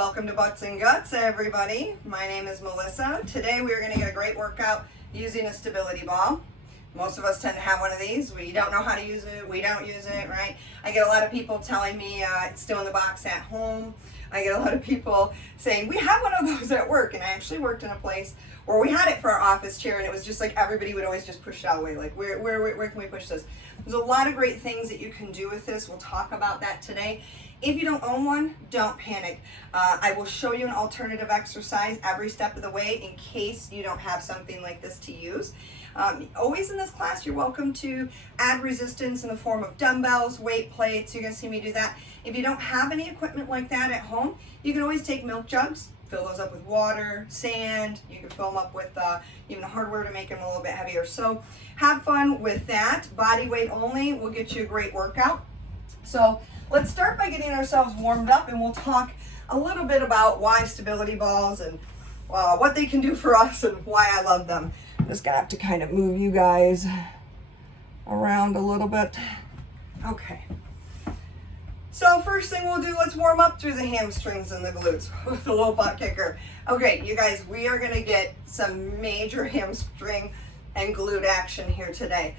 Welcome to Butts and Guts, everybody. My name is Melissa. Today we are going to get a great workout using a stability ball. Most of us tend to have one of these. We don't know how to use it. We don't use it, right? I get a lot of people telling me it's still in the box at home. I get a lot of people saying, we have one of those at work. And I actually worked in a place where we had it for our office chair, and it was just like everybody would always just push it out of the way. Like, where can we push this? There's a lot of great things that you can do with this. We'll talk about that today. If you don't own one, don't panic. I will show you an alternative exercise every step of the way in case you don't have something like this to use. Always in this class, you're welcome to add resistance in the form of dumbbells, weight plates. You're going to see me do that. If you don't have any equipment like that at home, you can always take milk jugs, fill those up with water, sand. You can fill them up with even hardware to make them a little bit heavier. So have fun with that. Body weight only will get you a great workout. So let's start by getting ourselves warmed up, and we'll talk a little bit about why stability balls and what they can do for us and why I love them. I'm just gonna have to kind of move you guys around a little bit. Okay. So first thing we'll do, let's warm up through the hamstrings and the glutes with a little butt kicker. Okay, you guys, we are gonna get some major hamstring and glute action here today.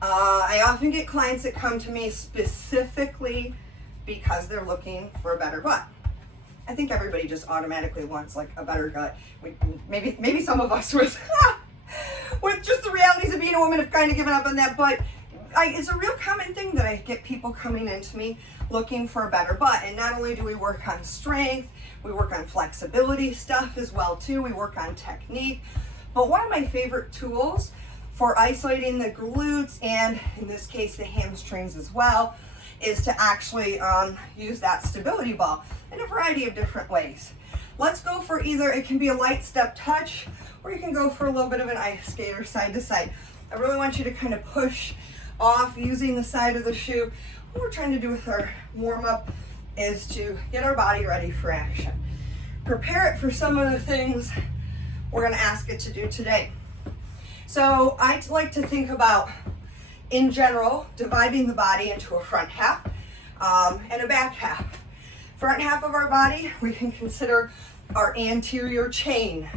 I often get clients that come to me specifically because they're looking for a better butt. I think everybody just automatically wants like a better gut. Maybe some of us with just the realities of being a woman have kind of given up on that, but it's a real common thing that I get people coming into me looking for a better butt. And not only do we work on strength, we work on flexibility stuff as well too. We work on technique. But one of my favorite tools for isolating the glutes, and in this case the hamstrings as well, is to actually use that stability ball in a variety of different ways. Let's go for either, it can be a light step touch, or you can go for a little bit of an ice skater side to side. I really want you to kind of push off using the side of the shoe. What we're trying to do with our warm up is to get our body ready for action. Prepare it for some of the things we're gonna ask it to do today. So I like to think about, in general, dividing the body into a front half and a back half. Front half of our body, we can consider our anterior chain.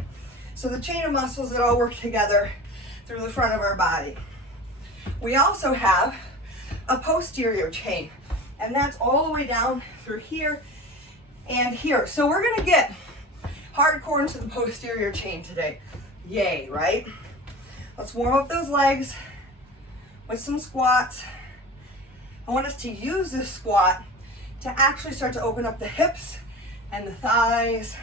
So the chain of muscles that all work together through the front of our body. We also have a posterior chain, and that's all the way down through here and here. So we're gonna get hardcore into the posterior chain today. Yay, right? Let's warm up those legs with some squats. I want us to use this squat to actually start to open up the hips and the thighs.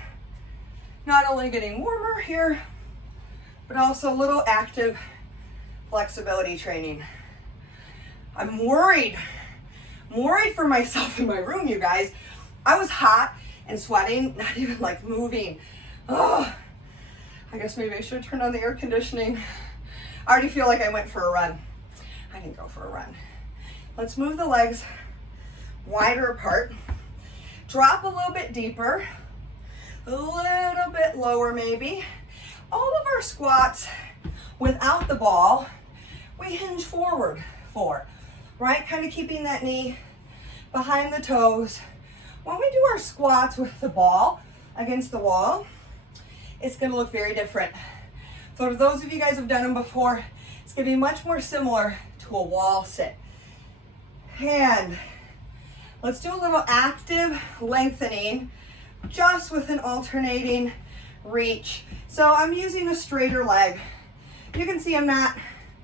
Not only getting warmer here, but also a little active flexibility training. I'm worried for myself in my room, you guys. I was hot and sweating, not even like moving. Oh, I guess maybe I should have turned on the air conditioning. I already feel like I went for a run. I didn't go for a run. Let's move the legs wider apart. Drop a little bit deeper, a little bit lower maybe. All of our squats without the ball, we hinge forward for, right? Kind of keeping that knee behind the toes. When we do our squats with the ball against the wall, it's gonna look very different. So for those of you guys who've done them before, it's gonna be much more similar to a wall sit. And let's do a little active lengthening just with an alternating reach. So I'm using a straighter leg. You can see I'm not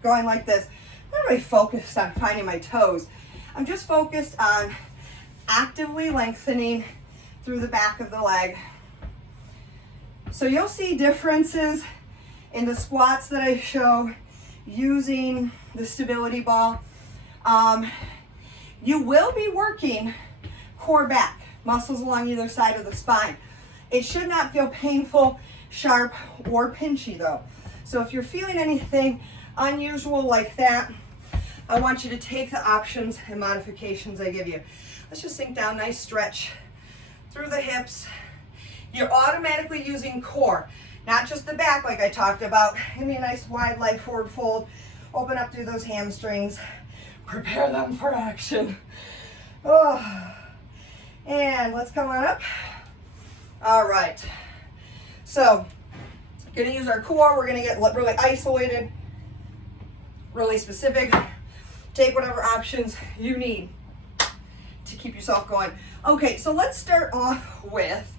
going like this. I'm not really focused on finding my toes. I'm just focused on actively lengthening through the back of the leg. So you'll see differences in the squats that I show using the stability ball. You will be working core back, muscles along either side of the spine. It should not feel painful, sharp, or pinchy though. So if you're feeling anything unusual like that, I want you to take the options and modifications I give you. Let's just sink down, nice stretch through the hips. You're automatically using core, not just the back like I talked about. Give me a nice wide leg forward fold. Open up through those hamstrings. Prepare them for action. Oh. And let's come on up. All right. So, gonna use our core. We're gonna get really isolated, really specific. Take whatever options you need to keep yourself going. Okay, so let's start off with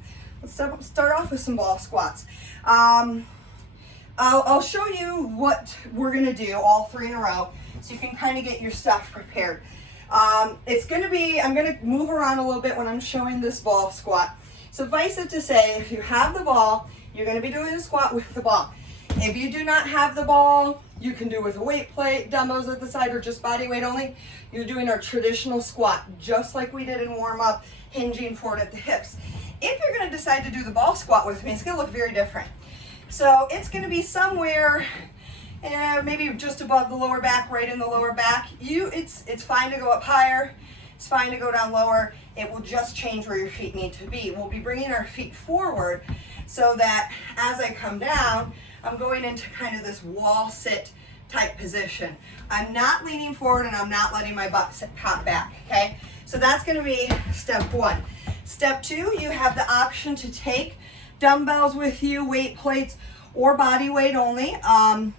some ball squats. I'll show you what we're gonna do, all 3 in a row, so you can kind of get your stuff prepared. I'm gonna move around a little bit when I'm showing this ball squat. Suffice it to say, if you have the ball, you're gonna be doing a squat with the ball. If you do not have the ball, you can do with a weight plate, dumbbells at the side, or just body weight only. You're doing our traditional squat, just like we did in warm up, hinging forward at the hips. If you're gonna decide to do the ball squat with me, it's gonna look very different. So it's gonna be somewhere, maybe just above the lower back, right in the lower back. It's fine to go up higher, it's fine to go down lower. It will just change where your feet need to be. We'll be bringing our feet forward so that as I come down, I'm going into kind of this wall sit type position. I'm not leaning forward and I'm not letting my butt pop back, okay? So that's gonna be step 1. Step 2, you have the option to take dumbbells with you, weight plates, or body weight only.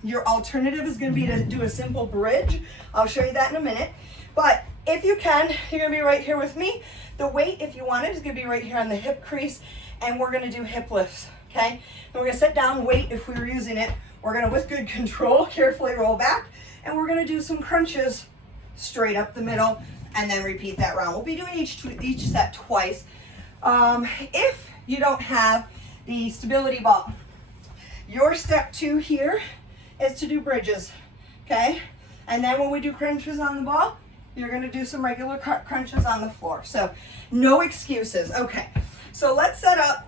Your alternative is gonna be to do a simple bridge. I'll show you that in a minute. But if you can, you're gonna be right here with me. The weight, if you want it, is gonna be right here on the hip crease, and we're gonna do hip lifts, okay? And we're gonna set down weight if we were using it. We're gonna, with good control, carefully roll back, and we're gonna do some crunches straight up the middle, and then repeat that round. We'll be doing each set twice. If you don't have the stability ball, your step 2 here is to do bridges, okay? And then when we do crunches on the ball, you're gonna do some regular crunches on the floor. So no excuses. Okay, so let's set up.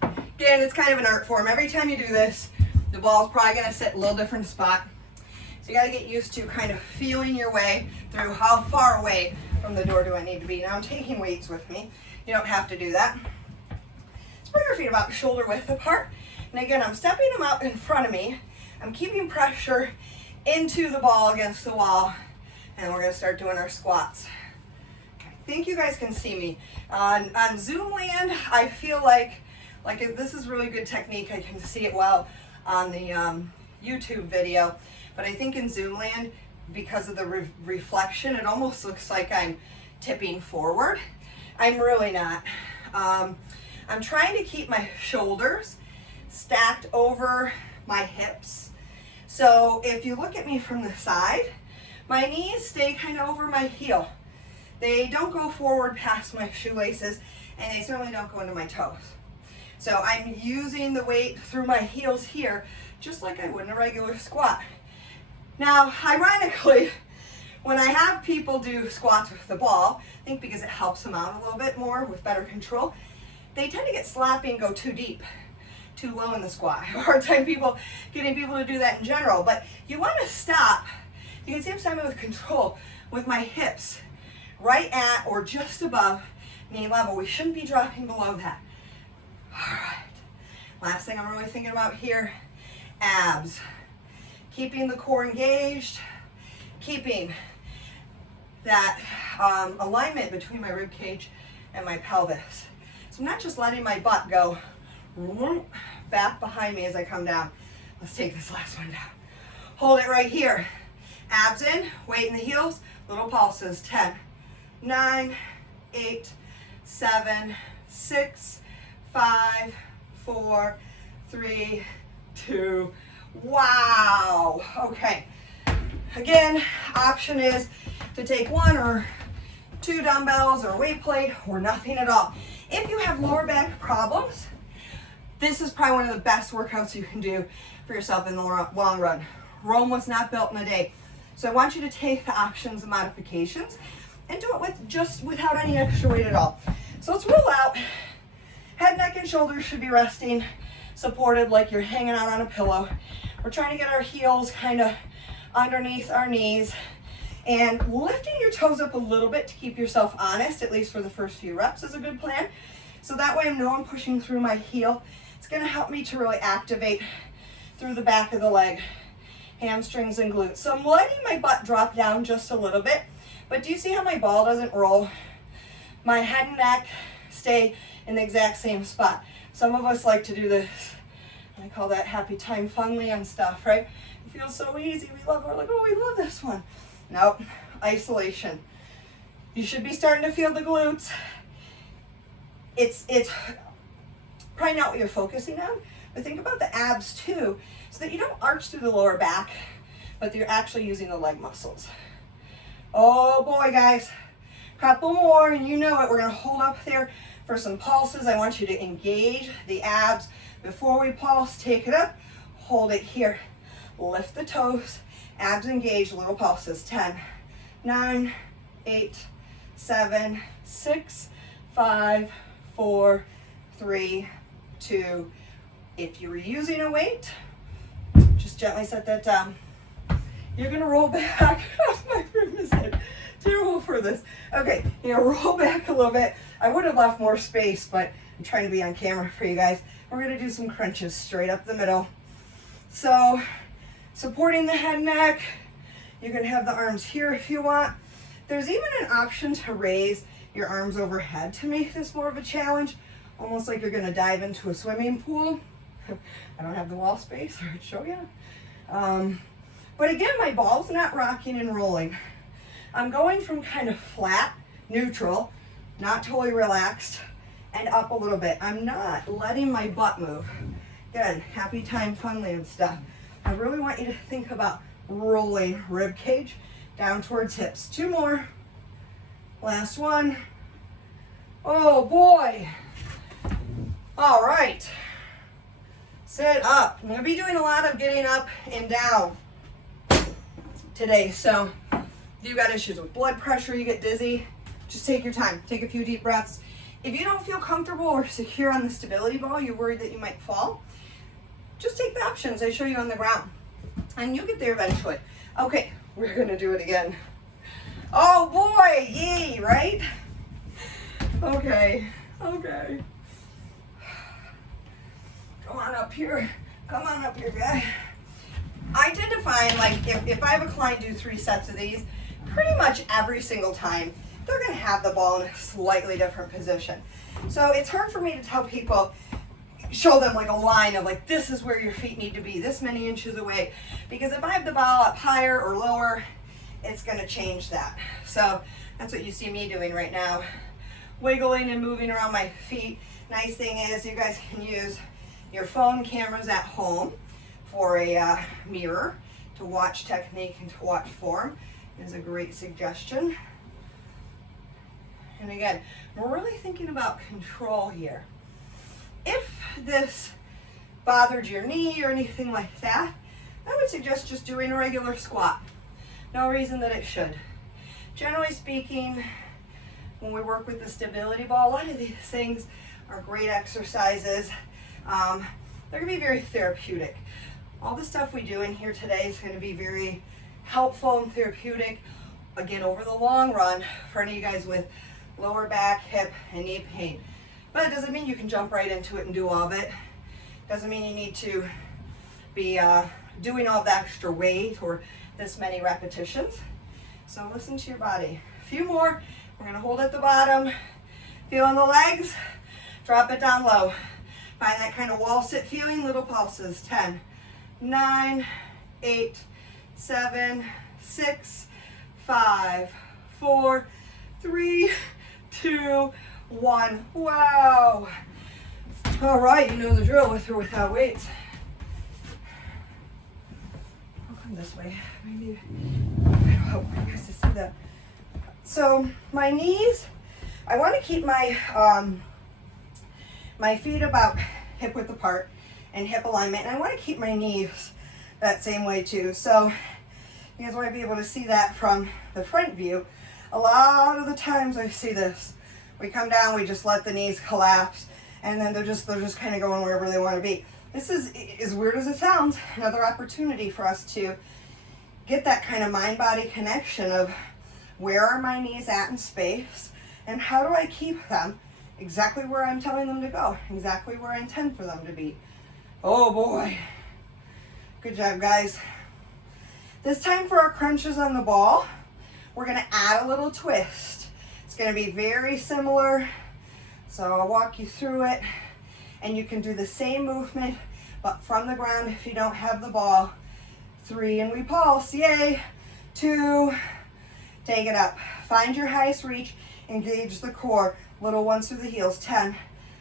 Again, it's kind of an art form. Every time you do this, the ball's probably gonna sit a little different spot. So you gotta get used to kind of feeling your way through how far away from the door do I need to be. Now I'm taking weights with me. You don't have to do that. Let's bring our feet about shoulder width apart. And again, I'm stepping them out in front of me. I'm keeping pressure into the ball against the wall. And we're gonna start doing our squats. I think you guys can see me. On Zoom land, I feel like this is really good technique. I can see it well on the YouTube video. But I think in Zoom land, because of the reflection, it almost looks like I'm tipping forward. I'm really not. I'm trying to keep my shoulders stacked over my hips. So if you look at me from the side, my knees stay kind of over my heel. They don't go forward past my shoelaces, and they certainly don't go into my toes. So I'm using the weight through my heels here, just like I would in a regular squat. Now, ironically, when I have people do squats with the ball, I think because it helps them out a little bit more with better control, they tend to get sloppy and go too deep, too low in the squat. I have a hard time getting people to do that in general, but you want to stop. You can see I'm starting with control with my hips right at or just above knee level. We shouldn't be dropping below that. All right, last thing I'm really thinking about here, abs. Keeping the core engaged, keeping that alignment between my rib cage and my pelvis. So I'm not just letting my butt go back behind me as I come down. Let's take this last one down. Hold it right here. Abs in, weight in the heels, little pulses. 10, 9, 8, 7, 6, 5, 4, 3, 2, wow. Okay. Again, option is to take 1 or 2 dumbbells or weight plate or nothing at all. If you have lower back problems, this is probably one of the best workouts you can do for yourself in the long run. Rome was not built in a day. So I want you to take the options and modifications and do it without any extra weight at all. So let's roll out. Head, neck, and shoulders should be resting, supported like you're hanging out on a pillow. We're trying to get our heels kind of underneath our knees and lifting your toes up a little bit to keep yourself honest, at least for the first few reps is a good plan. So that way I know I'm pushing through my heel. It's gonna help me to really activate through the back of the leg, hamstrings and glutes. So I'm letting my butt drop down just a little bit, but do you see how my ball doesn't roll? My head and neck stay in the exact same spot. Some of us like to do this. I call that happy time fun land stuff, right? It feels so easy. We love, we're like, oh, we love this one. Nope, isolation. You should be starting to feel the glutes. It's probably not what you're focusing on, but think about the abs too, so that you don't arch through the lower back, but you're actually using the leg muscles. Oh boy, guys, couple more and you know it. We're gonna hold up there for some pulses. I want you to engage the abs before we pulse. Take it up, hold it here. Lift the toes, abs engaged, little pulses. 10, 9, 8, 7, 6, 5, 4, 3, 2. If you're using a weight, just gently set that down. You're gonna roll back. My goodness, terrible for this. Okay, you're gonna roll back a little bit. I would have left more space, but I'm trying to be on camera for you guys. We're gonna do some crunches straight up the middle. So, supporting the head and neck. You can have the arms here if you want. There's even an option to raise your arms overhead to make this more of a challenge, almost like you're gonna dive into a swimming pool. I don't have the wall space, or I'd show you. But again, my ball's not rocking and rolling. I'm going from kind of flat, neutral, not totally relaxed, and up a little bit. I'm not letting my butt move. Good, happy time, fun land stuff. I really want you to think about rolling rib cage down towards hips. 2 more. Last one. Oh boy. All right. Sit up. I'm gonna be doing a lot of getting up and down today. So if you got issues with blood pressure, you get dizzy, just take your time. Take a few deep breaths. If you don't feel comfortable or secure on the stability ball, you're worried that you might fall, just take the options I show you on the ground and you'll get there eventually. Okay, we're gonna do it again. Oh boy, yay, right? Okay. Come on up here, guy. I tend to find, like, if I have a client do 3 sets of these, pretty much every single time, they're gonna have the ball in a slightly different position. So it's hard for me to tell people, show them like a line of like, this is where your feet need to be, this many inches away. Because if I have the ball up higher or lower, it's gonna change that. So that's what you see me doing right now. Wiggling and moving around my feet. Nice thing is you guys can use your phone cameras at home for a mirror to watch technique and to watch form is a great suggestion. And again, we're really thinking about control here. If this bothered your knee or anything like that, I would suggest just doing a regular squat. No reason that it should. Generally speaking, when we work with the stability ball, a lot of these things are great exercises. They're gonna be very therapeutic. All the stuff we do in here today is gonna be very helpful and therapeutic, again, over the long run for any of you guys with lower back, hip, and knee pain. But it doesn't mean you can jump right into it and do all of it. Doesn't mean you need to be doing all the extra weight or this many repetitions. So listen to your body. A few more. We're gonna hold at the bottom. Feeling the legs, drop it down low. Find that kind of wall sit feeling, little pulses. 10, 9, 8, 7, 6, 5, 4, 3, 2, 1. Wow. All right, you know the drill, with or without weights. I'll come this way. Maybe I'll help you guys to see that. So my knees, I want to keep my my feet about hip width apart and hip alignment, and I want to keep my knees that same way too. So you guys might be able to see that from the front view. A lot of the times I see this. We come down, we just let the knees collapse, and then they're just kind of going wherever they want to be. This is, as weird as it sounds, another opportunity for us to get that kind of mind-body connection of where are my knees at in space, and how do I keep them exactly where I'm telling them to go, exactly where I intend for them to be. Oh boy. Good job, guys. This time for our crunches on the ball, we're gonna add a little twist. It's gonna be very similar So I'll walk you through it, and you can do the same movement, but from the ground if you don't have the ball. 3 and we pulse, yay. 2, take it up. Find your highest reach, engage the core. Little ones through the heels. 10,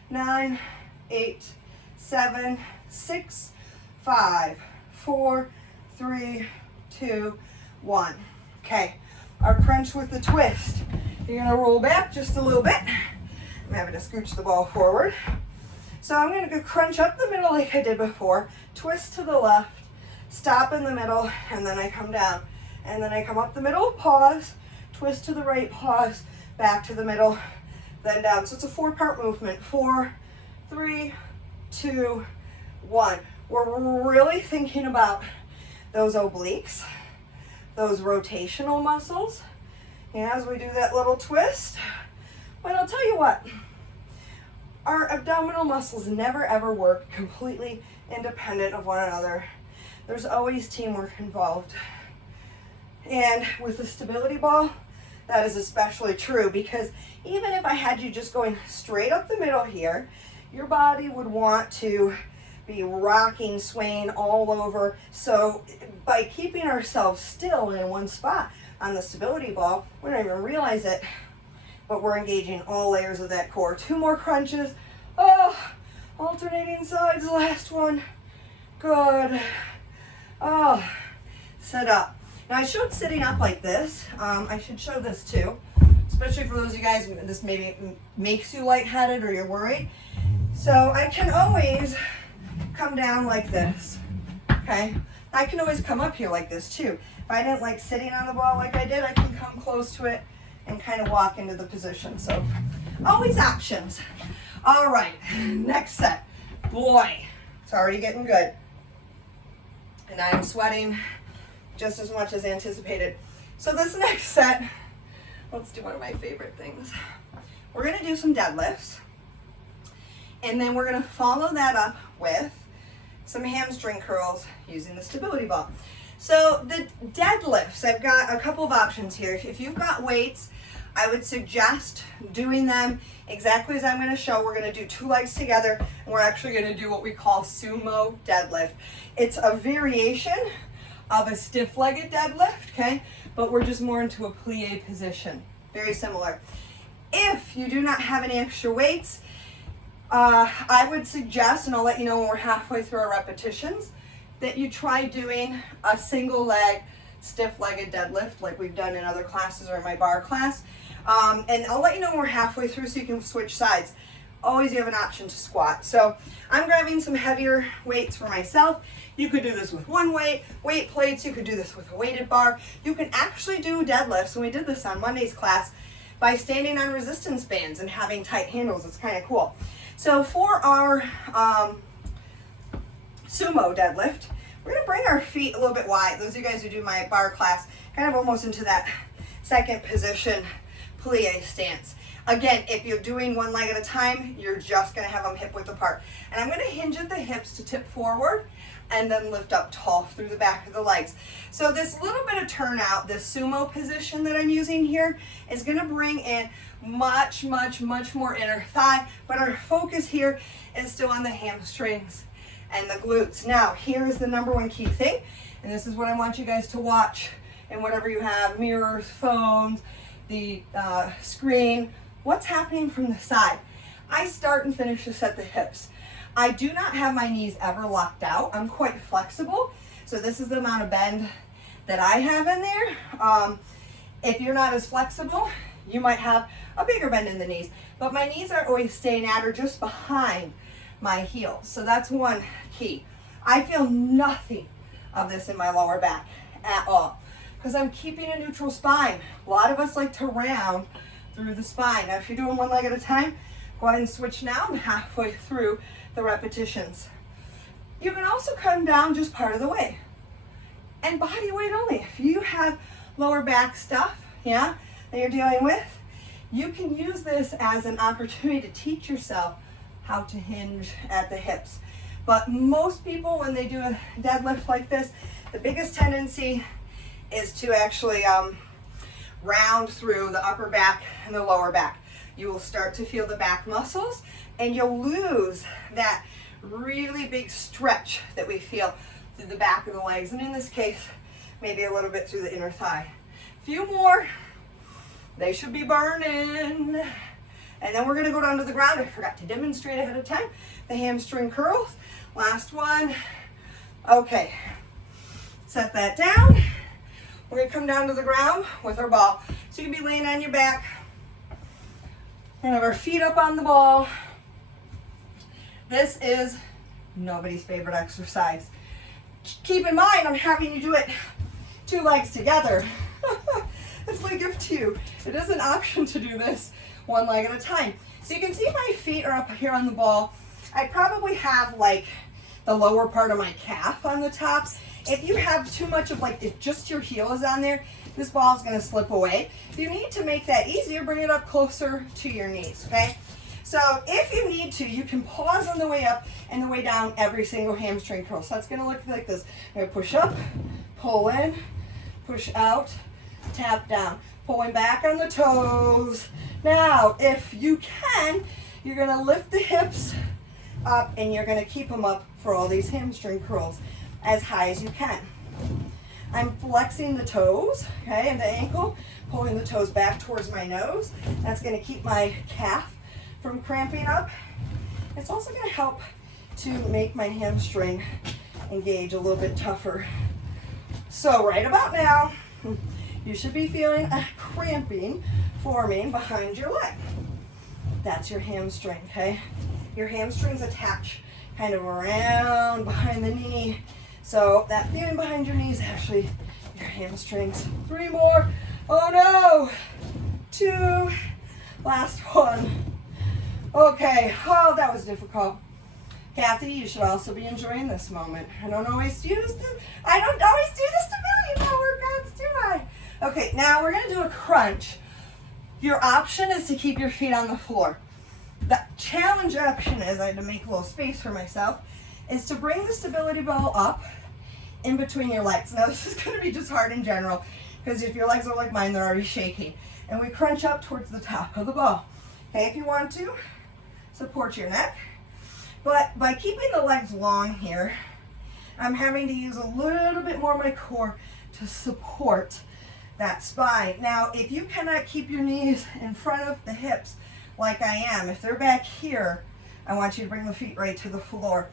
9, 8, 7, 6, 5, 4, 3, 2, 1. Okay, our crunch with the twist. You're gonna roll back just a little bit. I'm having to scooch the ball forward. So I'm gonna go crunch up the middle like I did before, twist to the left, stop in the middle, and then I come down. And then I come up the middle, pause, twist to the right, pause, back to the middle, then down. So it's a 4-part movement. 4, 3, 2, 1. We're really thinking about those obliques, those rotational muscles, as we do that little twist. But I'll tell you what, our abdominal muscles never ever work completely independent of one another. There's always teamwork involved. And with the stability ball, that is especially true, because even if I had you just going straight up the middle here, your body would want to be rocking, swaying all over. So by keeping ourselves still in one spot on the stability ball, we don't even realize it, but we're engaging all layers of that core. 2 more crunches. Oh, alternating sides, last one. Good. Oh, sit up. Now I showed sitting up like this. I should show this too, especially for those of you guys, this maybe makes you lightheaded or you're worried. So I can always come down like this, okay? I can always come up here like this too. If I didn't like sitting on the ball like I did, I can come close to it and kind of walk into the position. So always options. All right, next set. Boy, it's already getting good. And I'm sweating just as much as anticipated. So this next set, let's do one of my favorite things. We're gonna do some deadlifts, and then we're gonna follow that up with some hamstring curls using the stability ball. So the deadlifts, I've got a couple of options here. If you've got weights, I would suggest doing them exactly as I'm going to show. We're going to do 2 legs together, and we're actually going to do what we call sumo deadlift. It's a variation of a stiff-legged deadlift, okay? But we're just more into a plie position. Very similar. If you do not have any extra weights, I would suggest, and I'll let you know when we're halfway through our repetitions, that you try doing a single leg stiff-legged deadlift like we've done in other classes or in my bar class. And I'll let you know when we're halfway through so you can switch sides. Always you have an option to squat. So I'm grabbing some heavier weights for myself. You could do this with one weight plates. You could do this with a weighted bar. You can actually do deadlifts, and we did this on Monday's class, by standing on resistance bands and having tight handles. It's kind of cool. So for our sumo deadlift, we're going to bring our feet a little bit wide. Those of you guys who do my bar class, kind of almost into that second position plie stance. Again, if you're doing one leg at a time, you're just going to have them hip width apart. And I'm going to hinge at the hips to tip forward and then lift up tall through the back of the legs. So this little bit of turnout, this sumo position that I'm using here, is going to bring in much more inner thigh, but our focus here is still on the hamstrings and the glutes. Now, here is the number one key thing, and this is what I want you guys to watch in whatever you have, mirrors, phones, the screen. What's happening from the side? I start and finish this at the hips. I do not have my knees ever locked out. I'm quite flexible, so this is the amount of bend that I have in there. If you're not as flexible, you might have a bigger bend in the knees, but my knees are always staying at or just behind my heels. So that's one key. I feel nothing of this in my lower back at all because I'm keeping a neutral spine. A lot of us like to round through the spine. Now, if you're doing one leg at a time, go ahead and switch now. I'm halfway through the repetitions. You can also come down just part of the way and body weight only. If you have lower back stuff, that you're dealing with, you can use this as an opportunity to teach yourself how to hinge at the hips. But most people, when they do a deadlift like this, the biggest tendency is to actually round through the upper back and the lower back. you will start to feel the back muscles, and you'll lose that really big stretch that we feel through the back of the legs, and in this case, maybe a little bit through the inner thigh. A few more. They should be burning. And then we're gonna go down to the ground. I forgot to demonstrate ahead of time the hamstring curls. Last one. Okay, set that down. We're gonna come down to the ground with our ball. So you can be laying on your back and have our feet up on the ball. This is nobody's favorite exercise. Keep in mind, I'm having you do it 2 legs together. It's my gift to you. It is an option to do this 1 leg at a time. So you can see my feet are up here on the ball. I probably have like the lower part of my calf on the tops. If you have too much of like, if just your heel is on there, this ball is gonna slip away. If you need to make that easier, bring it up closer to your knees, okay? So if you need to, you can pause on the way up and the way down every single hamstring curl. So that's gonna look like this. I'm gonna push up, pull in, push out, tap down, pulling back on the toes. Now, if you can, you're gonna lift the hips up and you're gonna keep them up for all these hamstring curls as high as you can. I'm flexing the toes, okay, and the ankle, pulling the toes back towards my nose. That's gonna keep my calf from cramping up. It's also gonna help to make my hamstring engage a little bit tougher. So right about now, you should be feeling a cramping forming behind your leg. That's your hamstring, okay? Your hamstrings attach kind of around behind the knee. So that feeling behind your knee is actually your hamstrings. 3 more. Oh no. 2. Last one. Okay. Oh, that was difficult. Kathy, you should also be enjoying this moment. I don't always do the stability ball workouts, do I? Okay, now we're gonna do a crunch. Your option is to keep your feet on the floor. The challenge option is, I had to make a little space for myself, is to bring the stability ball up in between your legs. Now this is gonna be just hard in general, because if your legs are like mine, they're already shaking. And we crunch up towards the top of the ball. Okay, if you want to, support your neck. But by keeping the legs long here, I'm having to use a little bit more of my core to support that spine. Now, if you cannot keep your knees in front of the hips like I am, if they're back here, I want you to bring the feet right to the floor.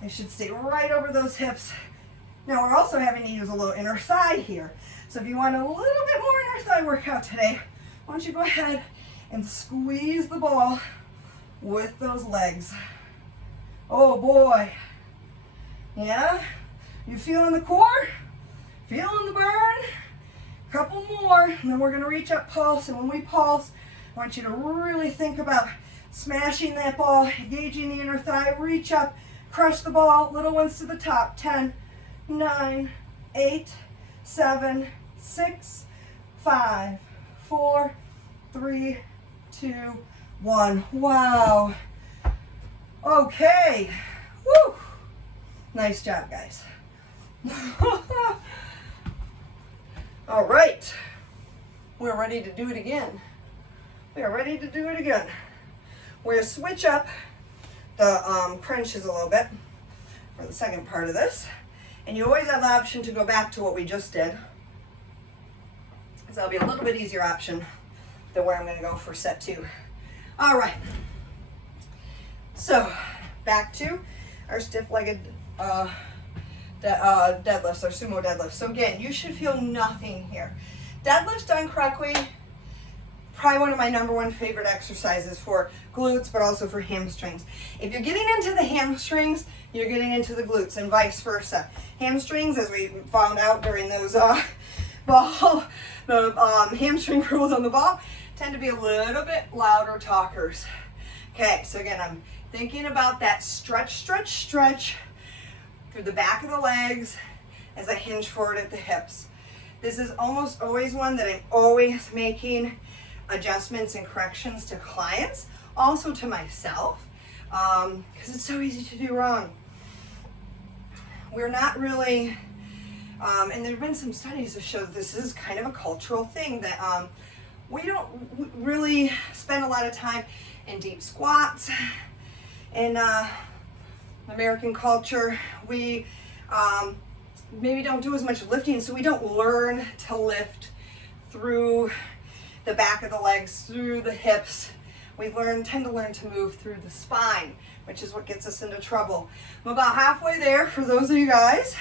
They should stay right over those hips. Now, we're also having to use a little inner thigh here. So if you want a little bit more inner thigh workout today, why don't you go ahead and squeeze the ball with those legs. Oh boy. Yeah? You feeling the core? Feeling the burn? Couple more, and then we're gonna reach up, pulse, and when we pulse, I want you to really think about smashing that ball, engaging the inner thigh, reach up, crush the ball, little ones to the top. 10, 9, 8, 7, 6, 5, 4, 3, 2, 1. Wow. Okay. Woo. Nice job, guys. All right. We're ready to do it again. We are ready to do it again. We're going to switch up the crunches a little bit for the second part of this. And you always have the option to go back to what we just did. So that'll be a little bit easier option than where I'm going to go for set 2. All right. So back to our stiff-legged deadlifts, our sumo deadlifts. So again, you should feel nothing here. Deadlifts done correctly, probably one of my #1 favorite exercises for glutes, but also for hamstrings. If you're getting into the hamstrings, you're getting into the glutes, and vice versa. Hamstrings, as we found out during those hamstring curls on the ball, tend to be a little bit louder talkers. Okay, so again, I'm thinking about that stretch through the back of the legs as I hinge forward at the hips. This is almost always one that I'm always making adjustments and corrections to clients, also to myself, because it's so easy to do wrong. We're not really, and there have been some studies that show that this is kind of a cultural thing, that we don't really spend spend a lot of time in deep squats. In American culture, we maybe don't do as much lifting, so we don't learn to lift through the back of the legs, through the hips. We tend to learn to move through the spine, which is what gets us into trouble. I'm about halfway there. For those of you guys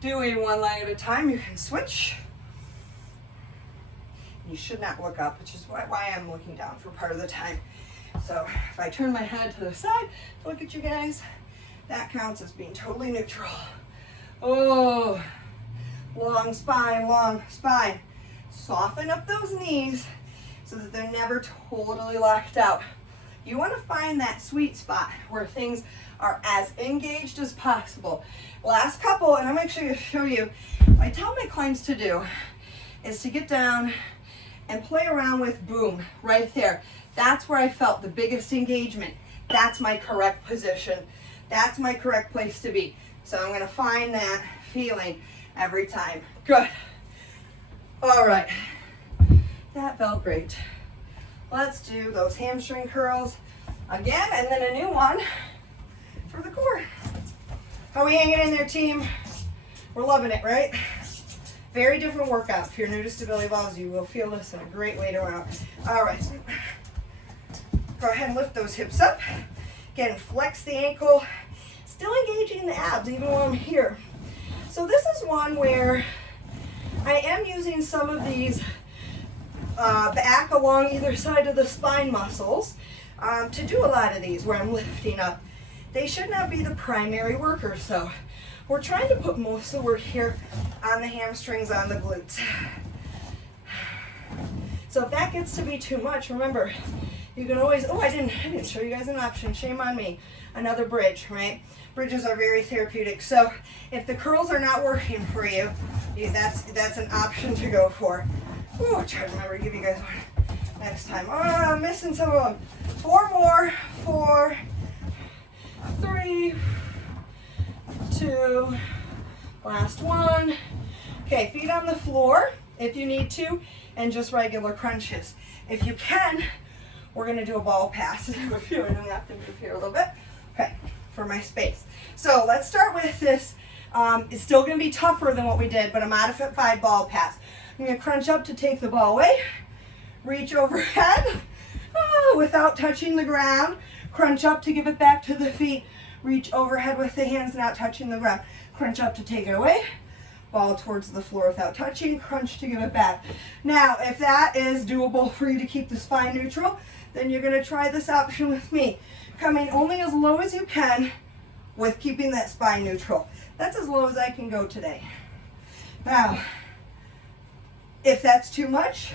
doing one leg at a time, you can switch. You should not look up, which is why I'm looking down for part of the time. So if I turn my head to the side to look at you guys, that counts as being totally neutral. Oh, long spine, long spine. Soften up those knees so that they're never totally locked out. You want to find that sweet spot where things are as engaged as possible. Last couple, and I'm actually going to show you, what I tell my clients to do is to get down and play around with boom right there. That's where I felt the biggest engagement. That's my correct position. That's my correct place to be. So I'm going to find that feeling every time. Good. All right. That felt great. Let's do those hamstring curls again, and then a new one for the core. How are we hanging in there, team? We're loving it, right? Very different workout. If you're new to stability balls, you will feel this in a great way to out. All right. Go ahead and lift those hips up. Again, flex the ankle. Still engaging the abs even while I'm here. So this is one where I am using some of these back along either side of the spine muscles to do a lot of these where I'm lifting up. They should not be the primary worker, so we're trying to put most of the work here on the hamstrings, on the glutes. So if that gets to be too much, remember, you can always, oh, I didn't show you guys an option, shame on me. Another bridge, right? Bridges are very therapeutic. So if the curls are not working for you, that's an option to go for. Ooh, I'll try to remember to give you guys one next time. Oh, I'm missing some of them. 4 more. 4, 3, 2, last one. Okay, feet on the floor if you need to, and just regular crunches. If you can, we're gonna do a ball pass. I have a feeling I'm gonna have to move here a little bit. Okay, for my space. So let's start with this. It's still gonna be tougher than what we did, but a modified ball pass. I'm gonna crunch up to take the ball away, reach overhead without touching the ground, crunch up to give it back to the feet, reach overhead with the hands not touching the ground, crunch up to take it away, ball towards the floor without touching, crunch to give it back. Now, if that is doable for you to keep the spine neutral, then you're gonna try this option with me. Coming only as low as you can with keeping that spine neutral. That's as low as I can go today. Now, if that's too much,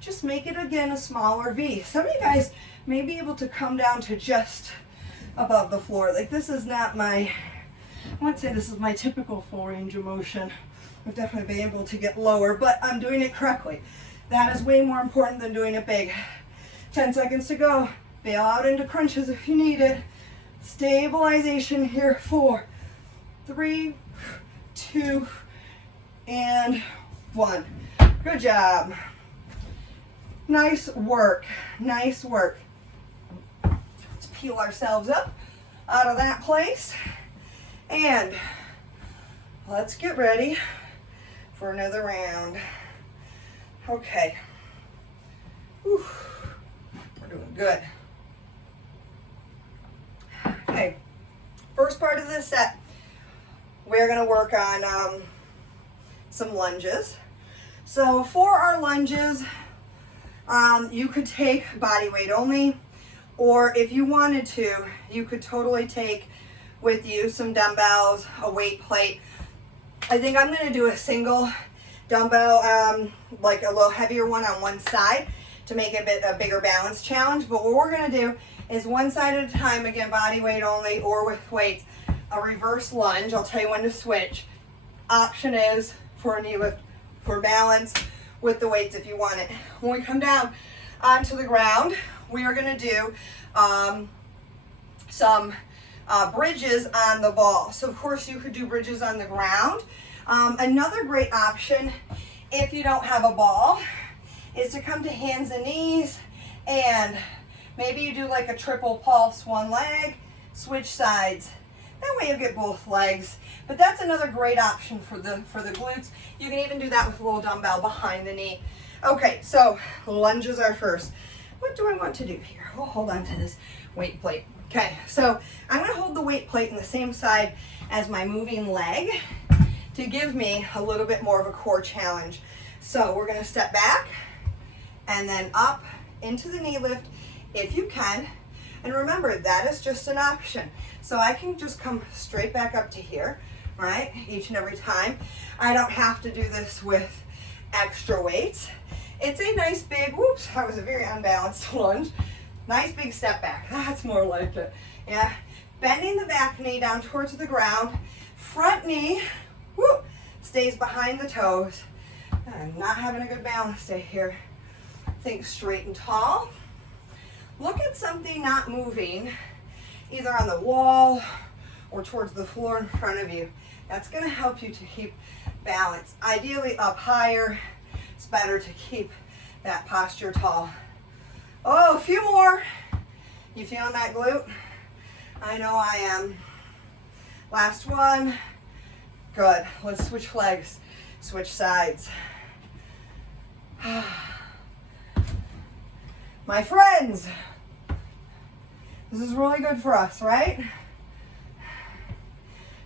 just make it again a smaller V. Some of you guys may be able to come down to just above the floor. Like this is not my, I wouldn't say this is my typical full range of motion. I've definitely been able to get lower, but I'm doing it correctly. That is way more important than doing it big. 10 seconds to go. Bail out into crunches if you need it. Stabilization here. 4, 3, 2, and 1. Good job. Nice work. Nice work. Let's peel ourselves up out of that place. And let's get ready for another round. Okay. Whew. We're doing good. Okay. First part of this set, we're going to work on some lunges. So for our lunges, you could take body weight only, or if you wanted to, you could totally take with you some dumbbells, a weight plate. I think I'm going to do a single dumbbell, like a little heavier one on one side to make it a bigger balance challenge. But what we're going to do is one side at a time, again, body weight only or with weights, a reverse lunge. I'll tell you when to switch. Option is for a knee lift for balance with the weights if you want it. When we come down onto the ground, we are going to do some bridges on the ball. So of course you could do bridges on the ground. Another great option if you don't have a ball is to come to hands and knees and And maybe you do like a triple pulse, one leg, switch sides. That way you get both legs. But that's another great option for the glutes. You can even do that with a little dumbbell behind the knee. Okay, so lunges are first. What do I want to do here? We'll hold on to this weight plate. Okay, so I'm gonna hold the weight plate in the same side as my moving leg to give me a little bit more of a core challenge. So we're gonna step back and then up into the knee lift if you can. And remember, that is just an option. So I can just come straight back up to here, right? Each and every time. I don't have to do this with extra weights. It's a nice big, whoops, that was a very unbalanced lunge. Nice big step back. That's more like it. Yeah. Bending the back knee down towards the ground. Front knee, whoop, stays behind the toes. I'm not having a good balance day here. Think straight and tall. Look at something not moving, either on the wall or towards the floor in front of you. That's going to help you to keep balance. Ideally up higher. It's better to keep that posture tall. Oh, a few more. You feeling that glute? I know I am. Last one. Good. Let's switch legs, switch sides. My friends, this is really good for us, right?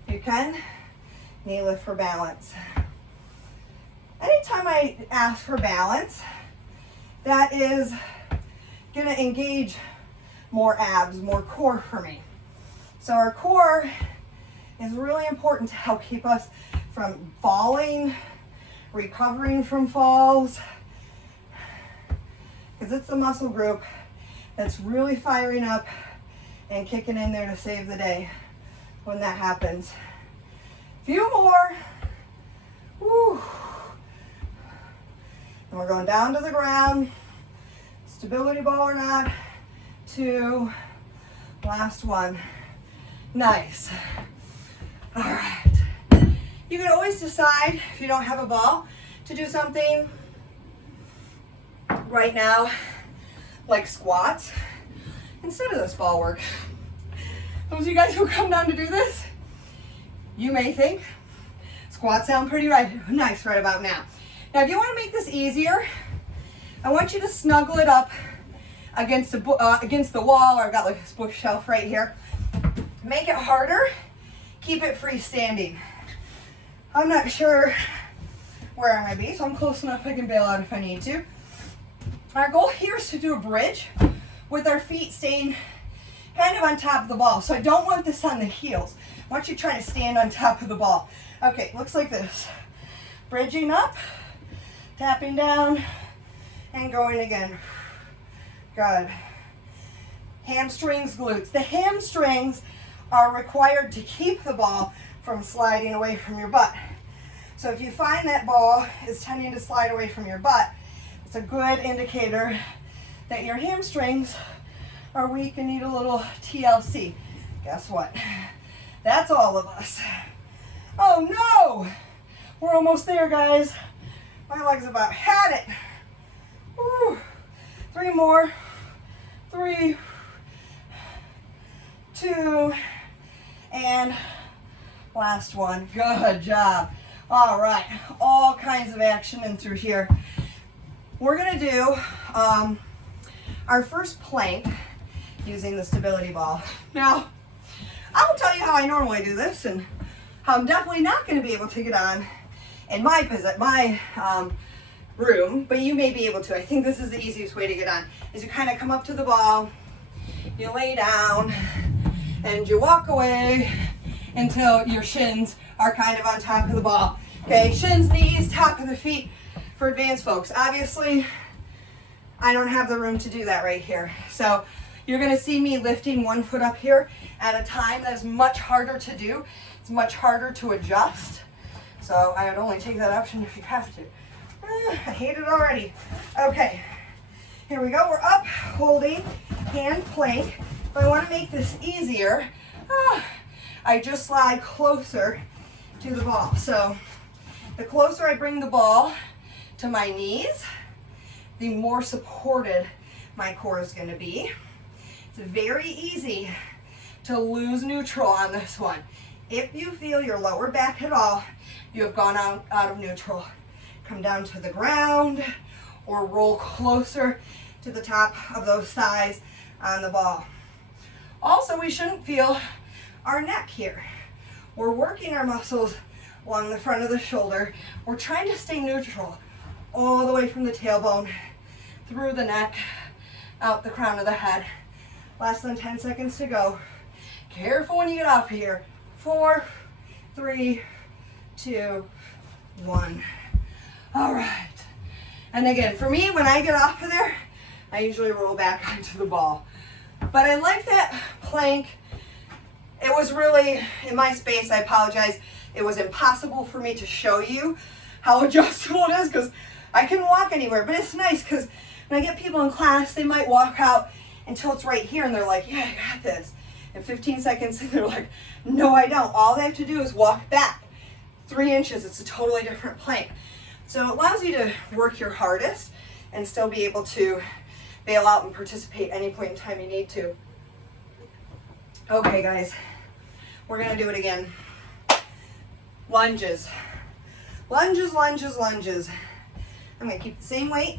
You can knee lift for balance. Anytime I ask for balance, that is gonna engage more abs, more core for me. So our core is really important to help keep us from falling, recovering from falls, because it's the muscle group that's really firing up and kicking in there to save the day when that happens. Few more. Woo. And we're going down to the ground. Stability ball or not. 2. Last one. Nice. All right. You can always decide, if you don't have a ball, to do something right now like squats instead of this ball work. Those of you guys who come down to do this, you may think squats sound pretty nice right about now. Now, if you want to make this easier, I want you to snuggle it up against the wall, or I've got like this bookshelf right here. Make it harder. Keep it freestanding. I'm not sure where I'm going to be, so I'm close enough I can bail out if I need to. Our goal here is to do a bridge with our feet staying kind of on top of the ball. So I don't want this on the heels. I want you to try to stand on top of the ball. Okay, looks like this. Bridging up, tapping down, and going again. Good. Hamstrings, glutes. The hamstrings are required to keep the ball from sliding away from your butt. So if you find that ball is tending to slide away from your butt, it's a good indicator that your hamstrings are weak and need a little TLC. Guess what? That's all of us. Oh no! We're almost there, guys. My legs about had it. Woo. 3 more. 3, 2, and last one. Good job. All right, all kinds of action in through here. We're gonna do our first plank using the stability ball. Now, I'll tell you how I normally do this and how I'm definitely not gonna be able to get on in my room, but you may be able to. I think this is the easiest way to get on, is you kind of come up to the ball, you lay down, and you walk away until your shins are kind of on top of the ball. Okay, shins, knees, top of the feet for advanced folks. Obviously, I don't have the room to do that right here. So you're gonna see me lifting 1 foot up here at a time. That is much harder to do. It's much harder to adjust. So I would only take that option if you have to. I hate it already. Okay, here we go. We're up, holding, hand plank. If I want to make this easier, I just slide closer to the ball. So the closer I bring the ball to my knees, the more supported my core is going to be. It's very easy to lose neutral on this one. If you feel your lower back at all, you have gone out of neutral. Come down to the ground or roll closer to the top of those thighs on the ball. Also, we shouldn't feel our neck here. We're working our muscles along the front of the shoulder. We're trying to stay neutral all the way from the tailbone, through the neck, out the crown of the head. Less than 10 seconds to go. Careful when you get off here. 4, 3, 2, 1. All right. And again, for me, when I get off of there, I usually roll back onto the ball. But I like that plank. It was really, in my space, I apologize, it was impossible for me to show you how adjustable it is because I can walk anywhere. But it's nice because when I get people in class, they might walk out until it's right here and they're like, yeah, I got this. In 15 seconds, and they're like, no, I don't. All they have to do is walk back 3 inches. It's a totally different plank. So it allows you to work your hardest and still be able to bail out and participate any point in time you need to. Okay, guys, we're gonna do it again. Lunges. Lunges, lunges, lunges. I'm gonna keep the same weight.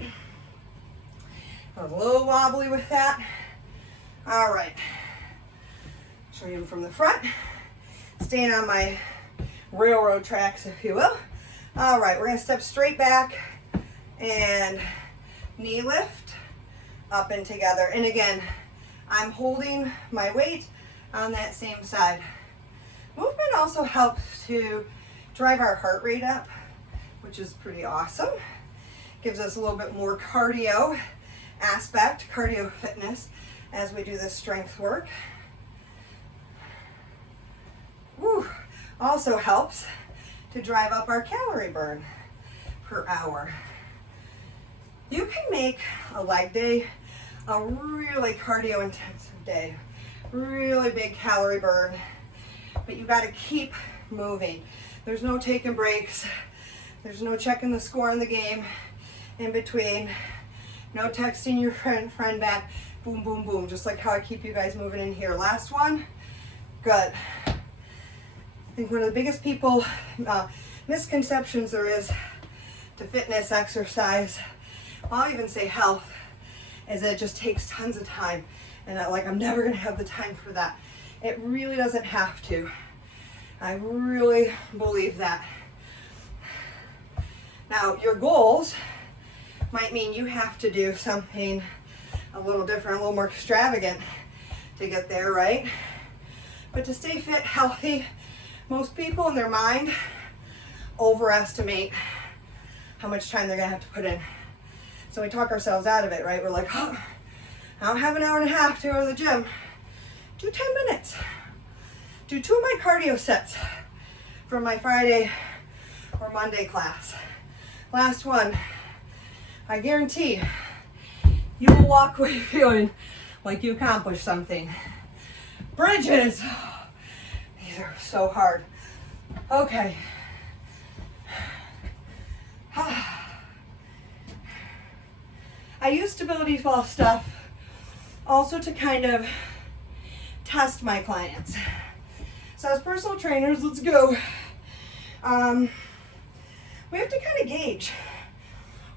I'm a little wobbly with that. All right. Show you them from the front. Staying on my railroad tracks, if you will. All right, we're gonna step straight back and knee lift up and together. And again, I'm holding my weight on that same side. Movement also helps to drive our heart rate up, which is pretty awesome. Gives us a little bit more cardio aspect, cardio fitness, as we do this strength work. Woo. Also helps to drive up our calorie burn per hour. You can make a leg day a really cardio intensive day, really big calorie burn, but you got to keep moving. There's no taking breaks. There's no checking the score in the game in between. No texting your friend back. Boom, boom, boom. Just like how I keep you guys moving in here. Last one. Good. I think one of the biggest misconceptions there is to fitness, exercise, I'll even say health, is that it just takes tons of time and that like I'm never going to have the time for that. It really doesn't have to. I really believe that. Now, your goals might mean you have to do something a little different, a little more extravagant to get there, right? But to stay fit, healthy, most people in their mind overestimate how much time they're gonna have to put in. So we talk ourselves out of it, right? We're like, oh, I don't have an hour and a half to go to the gym. Do 10 minutes. Do 2 of my cardio sets from my Friday or Monday class. Last one. I guarantee you will walk away feeling like you accomplished something. Bridges. These are so hard. Okay. I use stability ball stuff also to kind of test my clients. So as personal trainers, let's go. We have to kind of gauge